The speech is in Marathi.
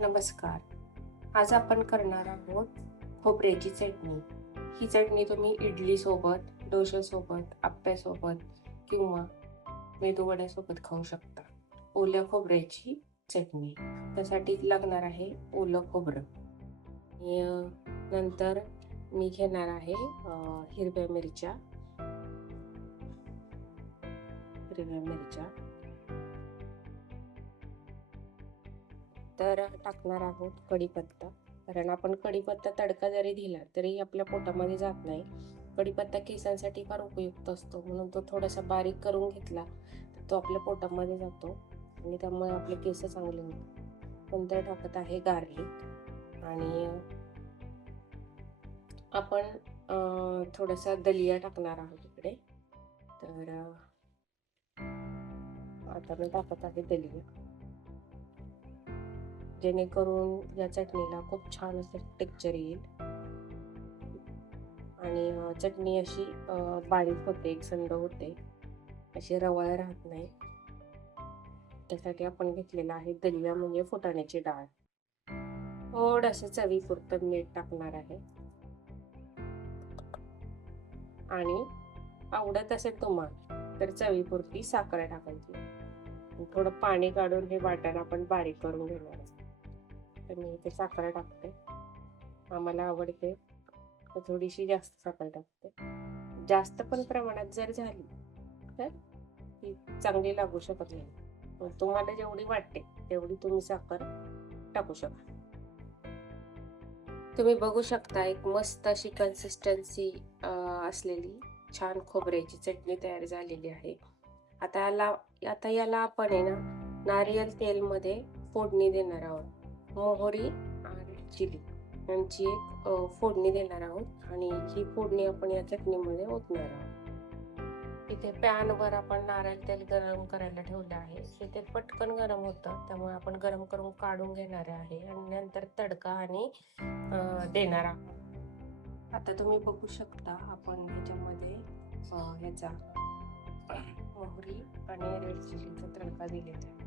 नमस्कार. आज आपण करणार आहोत खोबऱ्याची चटणी. ही चटणी तुम्ही इडली सोबत, डोश्यासोबत, आप्प्यासोबत किंवा मेदूवड्यासोबत खाऊ शकता. ओल्या खोबऱ्याची चटणी. त्यासाठी लागणार आहे ओलं खोबरं. आणि नंतर मी घेणार आहे हिरव्या मिरच्या. तर टाकणार आहोत कढीपत्ता. कारण आपण कढीपत्ता तडका जरी दिला तरी आपल्या पोटामध्ये जात नाही. कढीपत्ता केसांसाठी फार उपयुक्त असतो, म्हणून तो थोडासा बारीक करून घेतला तर तो आपल्या पोटामध्ये जातो आणि त्यामुळे आपले केस चांगले होतात. नंतर टाकत आहे गार्लिक आणि आपण थोडासा दलिया टाकणार आहोत इकडे. तर आता मी टाकत आहे दलिया, जेणेकरून या चटणीला खूप छान असं टेक्स्चर येईल आणि चटणी अशी बारीक होते, एकसंध होते, अशी रवाळ राहत नाही. त्यासाठी आपण घेतलेला आहे दलिया म्हणजे फुटाण्याची डाळ. थोडंसं चवीपुरतं मीठ टाकणार आहे आणि आवडत असेल तुम्हाला तर चवीपुरती साखर टाकायची. थोडं पाणी काढून हे वाटण आपण बारीक करून घेणार आहे. तर मी इथे साखर टाकते, आम्हाला आवडते तर थोडीशी जास्त साखर टाकते. जास्त पण प्रमाणात जर झाली तर ती चांगली लागू शकत नाही. तुम्हाला जेवढी वाटते तेवढी तुम्ही साखर टाकू शकता. तुम्ही बघू शकता एक मस्त अशी कन्सिस्टन्सी असलेली छान खोबऱ्याची चटणी तयार झालेली आहे. आता याला आपण आहे ना नारियल तेलमध्ये फोडणी देणार आहोत. मोहरी आणि चिली यांची एक फोडणी देणार आहोत आणि ही फोडणी आपण या चटणीमध्ये ओतणार आहोत. इथे पॅनवर आपण नारळ तेल गरम करायला ठेवलं आहे. ते पटकन गरम होतं, त्यामुळे आपण गरम करून काढून घेणार आहे आणि नंतर तडका आणि देणार आहोत. आता तुम्ही बघू शकता आपण ह्याच्यामध्ये ह्याचा मोहरी आणि रेड चिलीचा तडका दिलेला आहे.